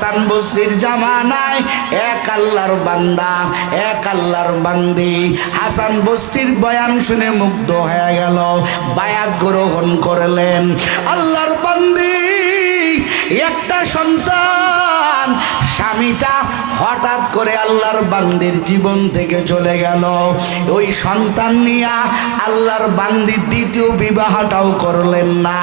হাসান বসরির জামানায় এক আল্লাহর বান্দা, এক আল্লাহর বান্দি। হাসান বস্তির বয়ান শুনে মুগ্ধ হয়ে গেল, বায়াত গ্রহণ করলেন। আল্লাহর বান্দি, একটা সন্তান, স্বামীটা হঠাৎ করে আল্লাহর বান্দির জীবন থেকে চলে গেল। ওই সন্তান নিয়া আল্লাহর বান্দির দ্বিতীয় বিবাহটাও করলেন না।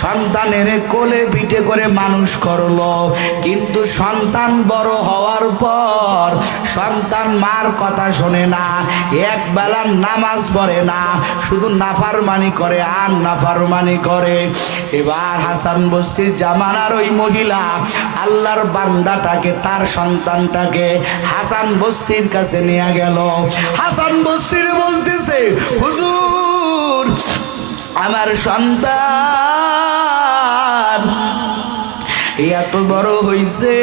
সন্তানের কোলে পিঠে করে মানুষ করল। কিন্তু সন্তান বড় হওয়ার পর সন্তান মার কথা শোনে না, এক বেলার নামাজ পড়ে না, শুধু নাফারমানি করে আর নাফারমানি করে। এবার হাসান বস্তির জামানার ওই মহিলা আল্লাহর বান্দাটাকে তার সন্তানটাকে হাসান বস্তির কাছে নিয়ে গেল। হাসান বস্তির বলতেছে, হুজুর, আমার সন্তান এত বড় হইছে।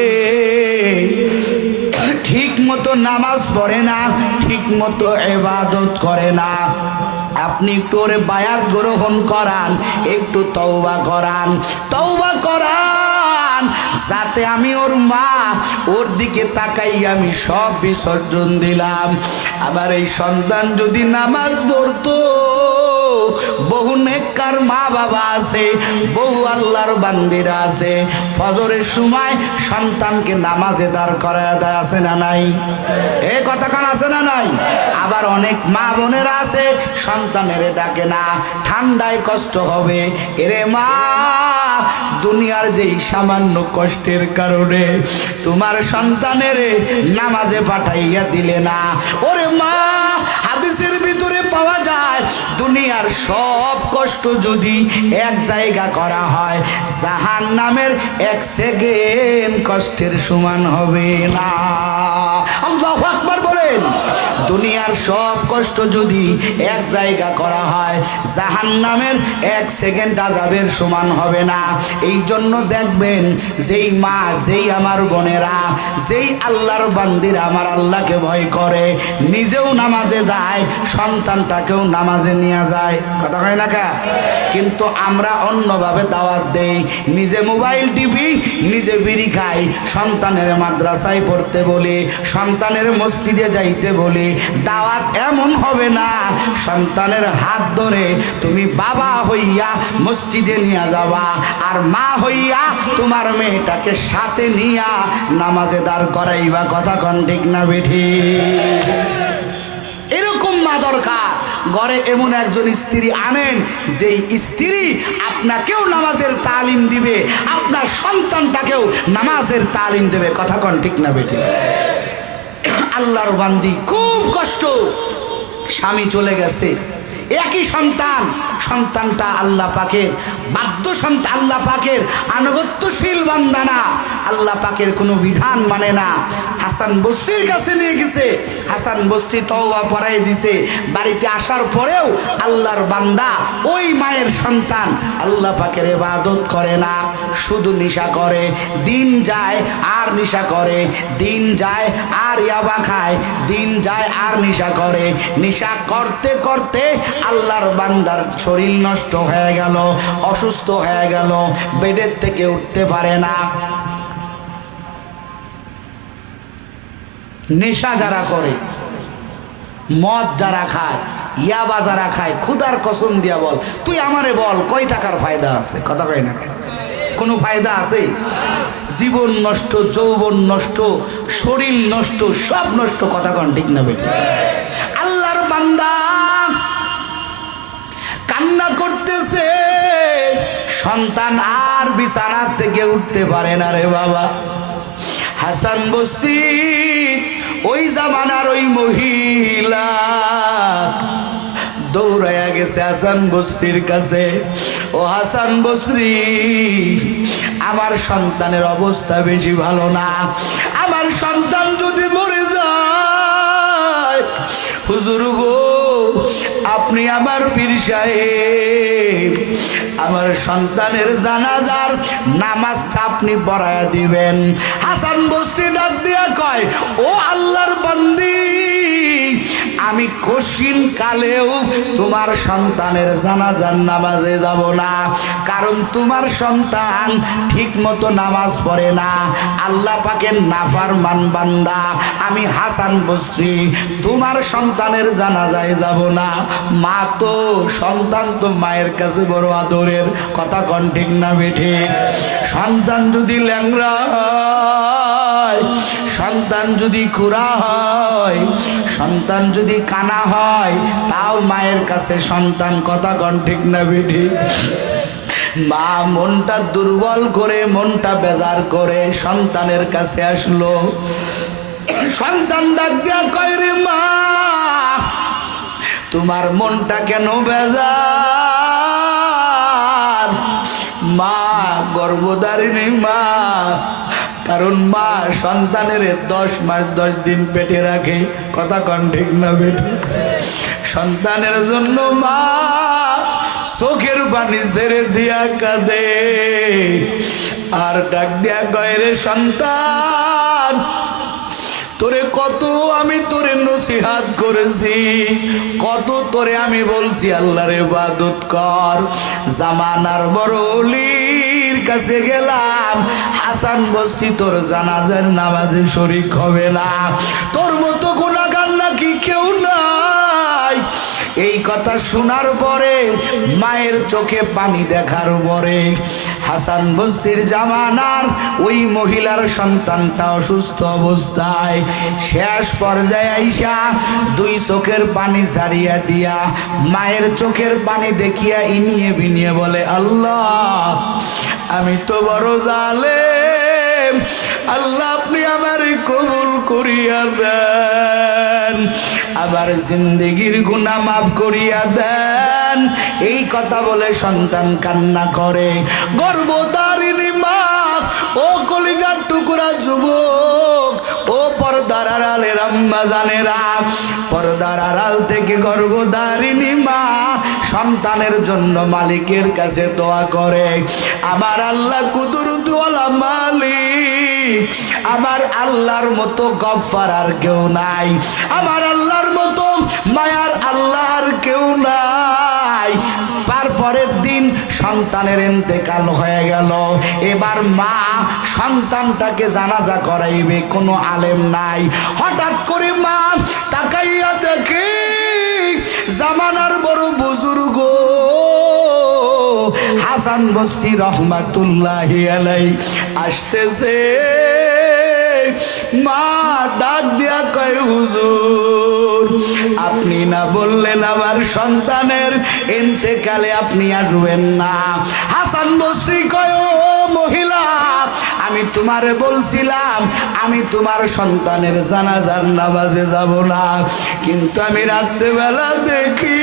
ঠিক মতো নামাজ পড়ে না, ঠিক মতো এবাদত করে না। আপনি একটু ওরে বায়াত গ্রহণ করান, একটু তওবা করান। তওবা যাতে আমি ওর মা, ওর দিকে তাকাই আমি সব বিসর্জন দিলাম। আবার এই সন্তান যদি নামাজ পড়তো বহু নেককার মা বাবা আছে, বহু আল্লাহর বান্দিরা আছে। ফজরের সময় সন্তানকে নামাজে দাঁড় করায় দেয়, আছে না নাই? এ কথা কান আছে না নাই? আবার অনেক মা বোনেরা আছে, সন্তানের ডাকে না, ঠান্ডায় কষ্ট হবে। এরে মা, দুনিয়ার যেই সামান্য কষ্টের কারণে তোমার সন্তানের নামাজে পাঠাইয়া দিলে না। ওরে মা, হাদিসের ভিতরে পাওয়া যায় দুনিয়ার সব কষ্ট যদি এক জায়গা করা হয় জাহান নামের এক সেকেন্ড কষ্টের সমান হবে না। আল্লাহ আকবার বলেন দুনিয়ার সব কষ্ট যদি এক জায়গা করা হয় জাহান নামের এক সেকেন্ড আজাবের সমান হবে না। এই জন্য দেখবেন, যেই মা, যেই আমার বোনেরা, যেই আল্লাহর বান্দির আমার আল্লাহকে ভয় করে, নিজেও নামাজে যায়, সন্তানটাকেও নামাজে নিয়ে যায়। কথা হয় না কিন্তু আমরা অন্যভাবে দাওয়াত দেই, নিজে মোবাইল টিভি নিজে বিড়ি খাই, সন্তানের মাদ্রাসায় পড়তে বলি, সন্তানের মসজিদে যাইতে বলি, দাওয়াত এমন হবে না। সন্তানের হাত ধরে তুমি বাবা হইয়া মসজিদে নিয়ে যাবা আর মা হইয়া তোমার মেয়েটাকে সাথে নিয়া নামাজে দাঁড় করাইবা। কথা কন ঠিক না বেঠি? এরকম মা দরকার। ঘরে এমন একজন স্ত্রী আনেন, যেই স্ত্রী আপনাকেও নামাজের তালিম দিবে, আপনার সন্তানটাকেও নামাজের তালিম দেবে। কথা কন ঠিক না বেটি আল্লাহর বান্দি খুব কষ্ট। স্বামী চলে গেছে। একই সন্তান। সন্তানটা আল্লাহ পাকের বাদ্য সন্তান, আল্লাহ পাকের আনুগত্যশীল বান্দানা। আল্লাহ পাকের কোনো বিধান মানে না। হাসান বস্তির কাছে নিয়ে গেছে। হাসান বস্তি তওবা পড়াই দিছে। বাড়িতে আসার পরেও আল্লাহর বান্দা ওই মায়ের সন্তান আল্লাহ পাকের ইবাদত করে না। শুধু নিশা করে, দিন যায় আর নিশা করে, দিন যায় আর ইয়াবা খায়, দিন যায় আর নিশা করে। নিশা করতে করতে আল্লাহর বান্দার শরীর নষ্ট হয়ে গেল, অসুস্থ হয়ে গেল, বেডের থেকে উঠতে পারে না। নেশা যারা করে, মদ যারা খায়, ইয়াবা যারা খায় ক্ষুদার কসম দিয়া বল, তুই আমারে বল, কয় টাকার ফায়দা আছে? কথা কয় না কোনো? ফায়দা আছে? জীবন নষ্ট, যৌবন নষ্ট, শরীর নষ্ট, সব নষ্ট, কথা কন ঠিক না বেটি আল্লাহর বান্দা সন্তান আর বিছানার থেকে উঠতে পারে না রে বাবা। হাসান বস্তি, ওই জামানার ওই মহিলা দৌড়াইয়া গেছে হাসান বস্তির কাছে। ও হাসান বসরি আমার সন্তানের অবস্থা বেশি ভালো না। আমার সন্তান যদি মরে যায়, হুজুর গো আপনি আমার পীর সাহেব। আমার সন্তানের জানাজার নামাজটা আপনি পড়ায় দিবেন। হাসান বস্তি ডাক দিয়া কয়, ও আল্লাহর বন্দি! আমি কশিন কালেও তোমার সন্তানের জানাজার নামাজে যাব না। কারণ তোমার সন্তান ঠিক মতো নামাজ পড়ে না। আল্লাহ পাকের নাফার মান বান্দা, আমি হাসান বসরি, তোমার সন্তানের জানাজায় যাব না। মা তো, সন্তান তো মায়ের কাছে বড় আদরের, কথা কন ঠিক না বেঠে সন্তান যদি ল্যাংরা সন্তান যদি খুরা হয়, সন্তান যদি কানা হয়, তাও মায়ের কাছে সন্তান কথা কন ঠিক না বেঠে? মা মনটা দুর্বল করে, মনটা বেজার করে সন্তানের কাছে আসলো। সন্তান ডাক কয় রে মা, তোমার মনটা কেন বেজার? মা, গর্ভধারিণী মা কারণ মা সন্তানের দশ মাস দশ দিন পেটে রাখে। কথা কন ঠিক না বেটে সন্তানের জন্য মা চোখের পানি ছেড়ে দিয়া কাঁদে। আর ডাক দিয়া গয়ের সন্তান, তোরে কত আমি তোরে নসিহাত করেছি, কত তোরে আমি বলছি, আল্লাহরে বাদত কর। জামানার বড় কাছে গেলাম। হাসান বস্তি, তোর জানাজার নামাজে শরিক হবে না। তোর মতো গুণাগার নাকি কেউ নাই। এই কথা শোনার পরে মায়ের চোখে পানি দেখার পরে হাসান বস্তির জামানার ওই মহিলার সন্তানটা অসুস্থ অবস্থায় শেষ পর্যায়ে আইসা দুই চোখের পানি ছাড়িয়া দিয়া মায়ের চোখের পানি দেখিয়া ইনিয়ে বিনিয়ে বলে, আল্লাহ আমি তো বড় জালে আল্লাহ আপনি আমার কবুল করিয়া দেন। আবার জিন্দিগির গুণা মাফ করিয়া দেন। এই কথা বলে সন্তান কান্না করে। গর্ভধারিণী মা, ও কলিজার টুকরা যুবক, ও পর্দার আড়ালের আম্মা জানেরা। পর্দার আড়াল থেকে গর্ভধারিণী মা সন্তানের জন্য মালিকের কাছে দোয়া করে। আমার আল্লাহ কুদরতুওয়ালা মালিক। আমার আল্লাহর মতো গফার আর কেউ নাই। আমার আল্লাহর মতো মায়ার আল্লাহর কেউ নাই। তারপরের দিন সন্তানের এন্তেকাল হয়ে গেল। এবার মা সন্তানটাকে জানাজা করাইবে, কোনো আলেম নাই। হঠাৎ করে মা তাকাইয়া দেখে জামানার বড় বুজুর্গ হাসান বস্তি রহমাতুল্লাহ আলাই আসতেছে। মা ডাক দিয়া কয়, হুজুর, আপনি না বললেন আমার সন্তানের এন্তেকালে আপনি আসবেন না। হাসান বস্তি কয় মহিলা, আমি তোমারে বলছিলাম, আমি তোমার সন্তানের জানাজার নামাজে যাব না। কিন্তু আমি রাত্রেবেলা দেখি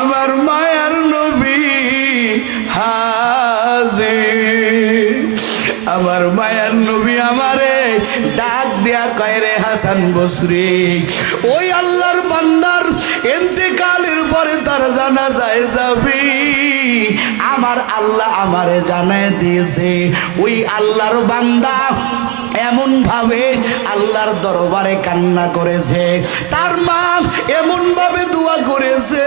আমার মায়ার নবী আমার মায়ার নবী আমারে ডাক দেয়া কয় রে হাসান বসরি। ওই আল্লাহর বান্দার এতেকালের পরে তার জানা যায় যাবি। আমার আল্লাহ আমারে জানায় দিয়েছে। ওই আল্লাহর বান্দা এমন ভাবে আল্লাহর দরবারে কান্না করেছে। তার মা এমন ভাবে দোয়া করেছে।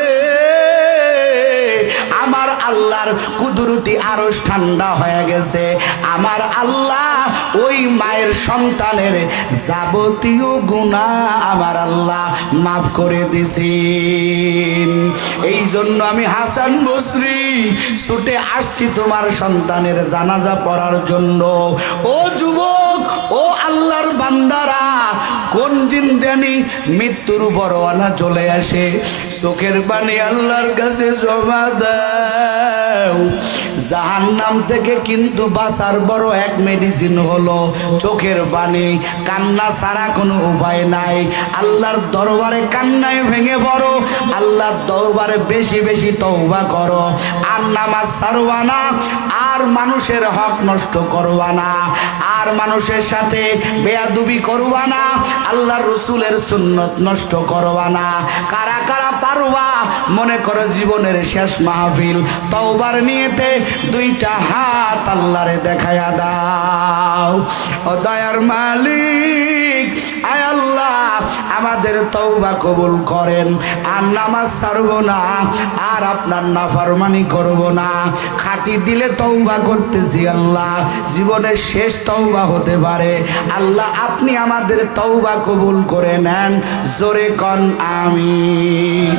আল্লাহর কুদরতি আরও ঠান্ডা হয়ে গেছে। আমার আল্লাহ ওই মায়ের সন্তানের যাবতীয় গুণা আমার আল্লাহ মাফ করে দিছেন। এই জন্য আমি হাসান বসরি ছুটে আসছি তোমার সন্তানের জানাজা পড়ার জন্য। ও যুবক, ও আল্লাহর বান্দারা, কোন দিন জানি মৃত্যুর বড়ানা চলে আসে। চোখের পানি আল্লাহর কাছে জমা দাও জাহান নাম থেকে কিন্তু বাঁচার বড় এক মেডিসিন হলো চোখের পানি। কান্না ছাড়া কোনো উপায় নাই। আল্লাহর দরবারে কান্নায় ভেঙে পড়ো। আল্লাহর দরবারে বেশি বেশি তওবা করো। আর নামাজ ছাড়বা না। আর মানুষের হক নষ্ট করবা না। আর মানুষের সাথে বেয়াদুবি করবা না। আল্লাহ রসুলের সুন্নত নষ্ট করবা না। কারা কারা পারবা? মনে করো জীবনের শেষ মাহফিল। তওবার নিয়েতে দুইটা হাত আল্লাহরে দেখায়া দাও। ও দয়ার মালিক, আয় আল্লাহ, আমাদের তৌবা কবুল করেন। আর নামাজ ছাড়বো না, আর আপনার নাফারমানি করব না। খাটি দিলে তৌবা করতেছি আল্লাহ, জীবনের শেষ তৌবা হতে পারে। আল্লাহ, আপনি আমাদের তৌবা কবুল করে নেন। জোরে কন আমি